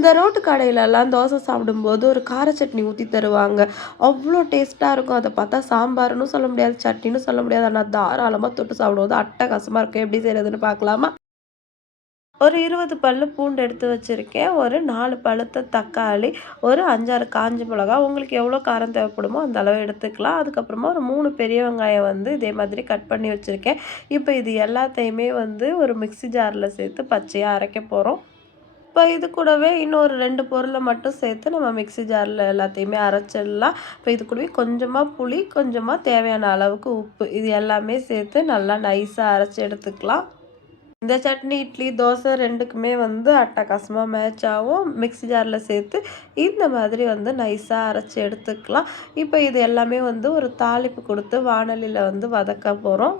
இந்த ரோட்டு கடையிலலாம் தோசை சாப்பிடும்போது ஒரு கார சட்னி ஊத்தி தருவாங்க. அவ்ளோ டேஸ்ட்டா இருக்கும். அத பார்த்தா சாம்பார்ன்னு சொல்ல முடியாது, சட்னின்னு சொல்ல முடியாது. ஆனா தாராளமா தொட்டு சாப்பிடும்போது அட்டகாசமா இருக்கும். எப்படி செய்றதுன்னு பார்க்கலாமா? ஒரு 20 பல்லு பூண்டு எடுத்து வச்சிருக்கேன். ஒரு 4 பழுத்த தக்காளி, ஒரு 5, 6 காஞ்ச மிளகா. உங்களுக்கு எவ்வளோ காரம் தேவைப்படுமோ அந்த அளவு எடுத்துக்கலாம். அதுக்கப்புறமா ஒரு 3 பெரிய வெங்காயம் வந்து இதே மாதிரி கட் பண்ணி வச்சிருக்கேன். இப்போ இது எல்லாத்தையுமே வந்து ஒரு மிக்ஸி ஜார்ல சேர்த்து பச்சையா அரைக்க போறோம். இப்போ இது கூடவே இன்னொரு 2 பொருள மட்டும் சேர்த்து நம்ம மிக்ஸி ஜார்ல எல்லாத்தையுமே அரைச்சிடலாம். இப்போ இது கூடவே கொஞ்சமா புளி, கொஞ்சமா தேவையான அளவுக்கு உப்பு. இது எல்லாமே சேர்த்து நல்லா நைஸா அரைச்சு எடுத்துக்கலாம். இந்த சட்னி, இட்லி, தோசை 2க்குமே வந்து அட்டகாசமா மேட்ச் ஆகும். மிக்ஸி ஜார்ல சேர்த்து இந்த மாதிரி வந்து நைஸா அரைச்சு எடுத்துக்கலாம். இப்போ இது எல்லாமே வந்து ஒரு தாளிப்பு குடுத்து வாணலில வந்து வதக்க போறோம்.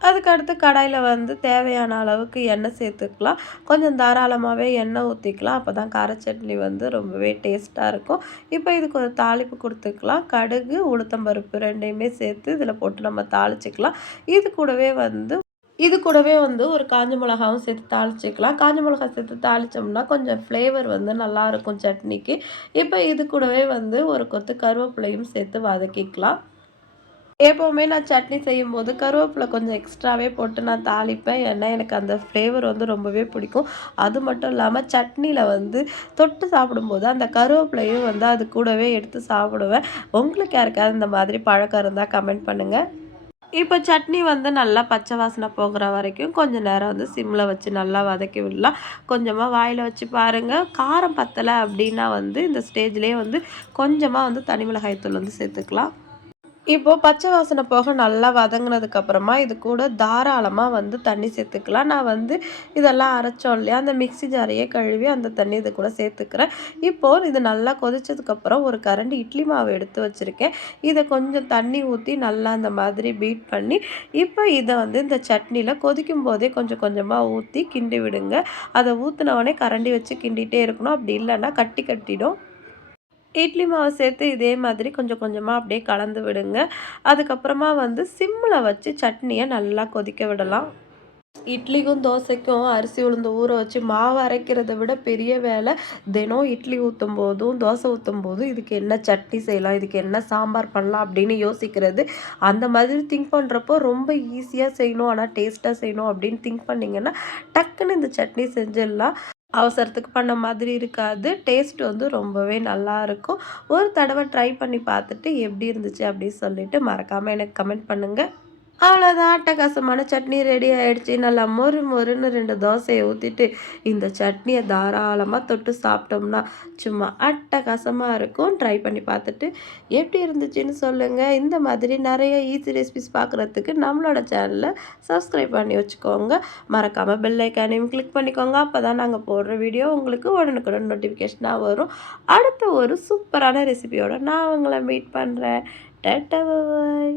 அதுக்கு அடுத்து கடாயில வந்து தேவையான அளவுக்கு எண்ணெய் சேர்த்துக்கலாம். கொஞ்சம் தாராளமாவே எண்ணெய் ஊத்திக்கலாம். அப்பதான் கார சட்னி வந்து ரொம்பவே டேஸ்ட்டா இருக்கும். இப்போ இதுக்கு ஒரு தாளிப்பு குடுத்துக்கலாம். கடுகு, உளுத்தம் பருப்பு 2யுமே சேர்த்து இதில போட்டு நம்ம தாளிச்சுக்கலாம். இது கூடவே வந்து ஒரு காஞ்ச மிளகாவும் சேர்த்து தாளிச்சுக்கலாம். காஞ்ச மிளகா சேர்த்து தாளிச்சோம்னா, கொஞ்சம் ஃப்ளேவர் வந்து நல்லாயிருக்கும் சட்னிக்கு. இப்போ இது கூடவே வந்து ஒரு கொத்து கருவேப்பிலையும் சேர்த்து வதக்கிக்கலாம். எப்பவுமே நான் சட்னி செய்யும்போது கருவேப்பிலை கொஞ்சம் எக்ஸ்ட்ராவே போட்டு நான் தாளிப்பேன். ஏன்னா, எனக்கு அந்த ஃப்ளேவர் வந்து ரொம்பவே பிடிக்கும். அது மட்டும் இல்லாம சட்னியில வந்து தொட்டு சாப்பிடும்போது அந்த கருவேப்பிலையும் வந்து அது கூடவே எடுத்து சாப்பிடுவேன். உங்களுக்கு யாருக்காவது இந்த மாதிரி பழக்கம் இருந்தா கமெண்ட் பண்ணுங்க. இப்போ சட்னி வந்து நல்லா பச்சை வாசனை போகிற வரைக்கும் கொஞ்ச நேரம் வந்து சிம்ல வச்சு நல்லா வதக்கி விடலாம். கொஞ்சமா வாயில வச்சு பாருங்க. காரம் பத்தல அப்டின்னா வந்து இந்த ஸ்டேஜ்லயே வந்து கொஞ்சமா வந்து தனி மிளகாய் தூள் வந்து சேர்த்துக்கலாம். இப்போ பச்சை வாசனை போக நல்லா வதங்குனதுக்கு அப்புறமா, இது கூட தாராளமா வந்து தண்ணி சேர்த்துக்கலாம். நான் வந்து இதெல்லாம் அரைச்சோம் இல்லையா, அந்த மிக்ஸி ஜாரையே கழுவி அந்த தண்ணி இது கூட சேர்த்துக்கிறேன். இப்போ இது நல்லா கொதிச்சதுக்கப்புறம் ஒரு கரண்டி இட்லி மாவு எடுத்து வச்சிருக்கேன். இத கொஞ்சம் தண்ணி ஊத்தி நல்லா அந்த மாதிரி பீட் பண்ணி, இப்போ இத வந்து இந்த சட்னில கொதிக்கும்போதே கொஞ்சம் கொஞ்சமா ஊத்தி கிண்டி விடுங்க. அத ஊத்துன உடனே கரண்டி வச்சு கிண்டிட்டே இருக்கணும். அப்படி இல்லன்னா கட்டி கட்டிடும். இட்லி மாவு சேர்த்து இதே மாதிரி கொஞ்சம் கொஞ்சமா அப்படியே கலந்து விடுங்க. அதுக்கப்புறமா வந்து சிம்ல வச்சு சட்னிய நல்லா கொதிக்க விடலாம். இட்லிக்கும், தோசைக்கும் அரிசி உளுந்து ஊற வச்சு மாவு அரைக்கிறத விட பெரிய வேலை, தினம் இட்லி ஊத்தும்போதும், தோசை ஊத்தும்போதும் இதுக்கு என்ன சட்னி செய்யலாம்? இதுக்கு என்ன சாம்பார் பண்ணலாம்? அப்படின்னு யோசிக்கிறது. அந்த மாதிரி திங்க் பண்றப்போ ரொம்ப ஈஸியா செய்யணும், ஆனா டேஸ்ட்டா செய்யணும் அப்படின்னு திங்க் பண்ணீங்கன்னா, டக்குன்னு இந்த சட்னி செஞ்சிடலாம். அவசரத்துக்கு பண்ண மாதிரி இருக்காது. டேஸ்ட் வந்து ரொம்பவே நல்லாயிருக்கும். ஒரு தடவ ட்ரை பண்ணி பார்த்துட்டு எப்படி இருந்துச்சு அப்படின்னு சொல்லிட்டு மறக்காம எனக்கு கமெண்ட் பண்ணுங்க. அவ்வளோதான் அட்டகாசமான சட்னி ரெடி ஆயிடுச்சு. நல்லா மொறு மொறுன்னு 2 தோசைய ஊத்திட்டு, இந்த சட்னிய தாராளமா தொட்டு சாப்பிட்டோம்னா, சும்மா அட்டகாசமா இருக்கும். ட்ரை பண்ணி பார்த்துட்டு எப்படி இருந்துச்சுன்னு சொல்லுங்க. இந்த மாதிரி நெறைய ஈஸி ரெசிபீஸ் பார்க்குறதுக்கு நம்மளோட சேனல சப்ஸ்கிரைப் பண்ணி வச்சுக்கோங்க. மறக்காம பெல் ஐக்கானையும் கிளிக் பண்ணிக்கோங்க. அப்பதான் நாங்க போடுற வீடியோ உங்களுக்கு உடனுக்குடன் நோட்டிஃபிகேஷனா வரும். அடுத்த ஒரு சூப்பரான ரெசிபியோட நான் உங்கள மீட் பண்றேன். டாட்டா பாய் பாய்.